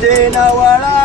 Dana, what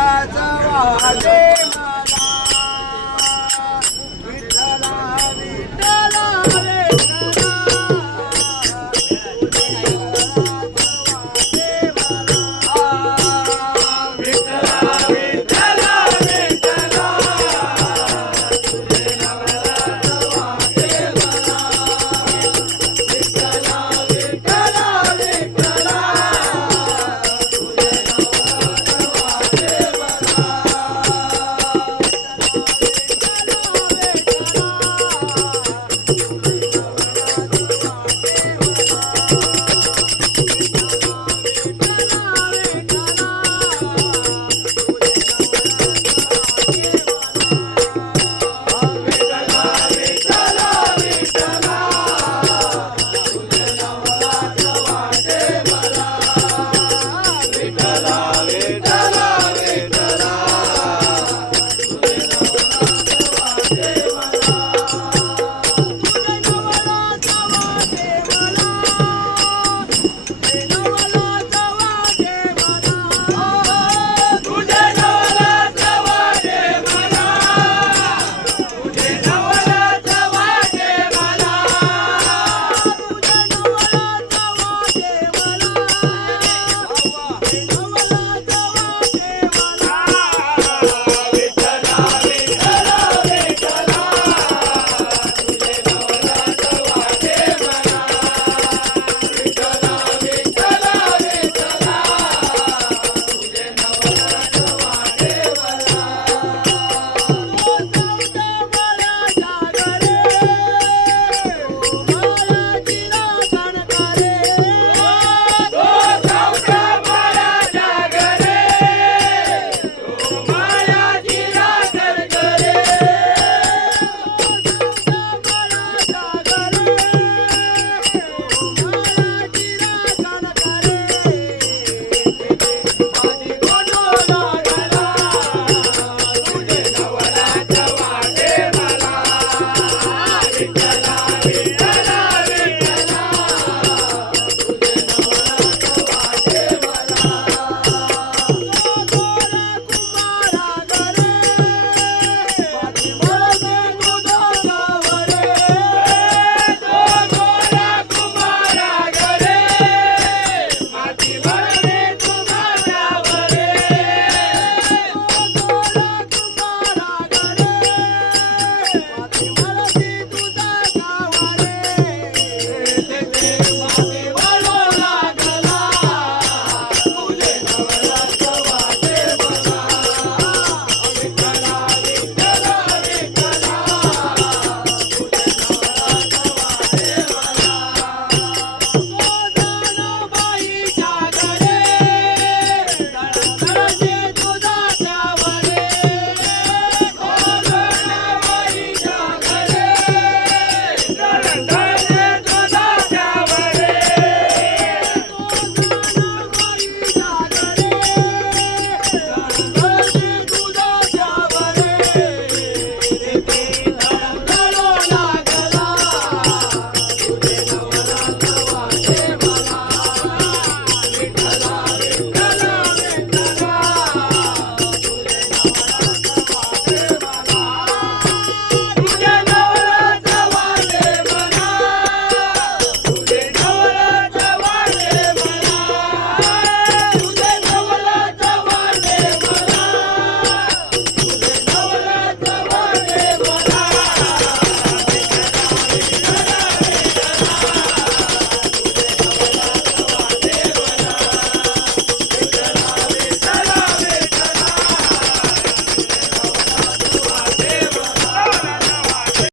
yeah.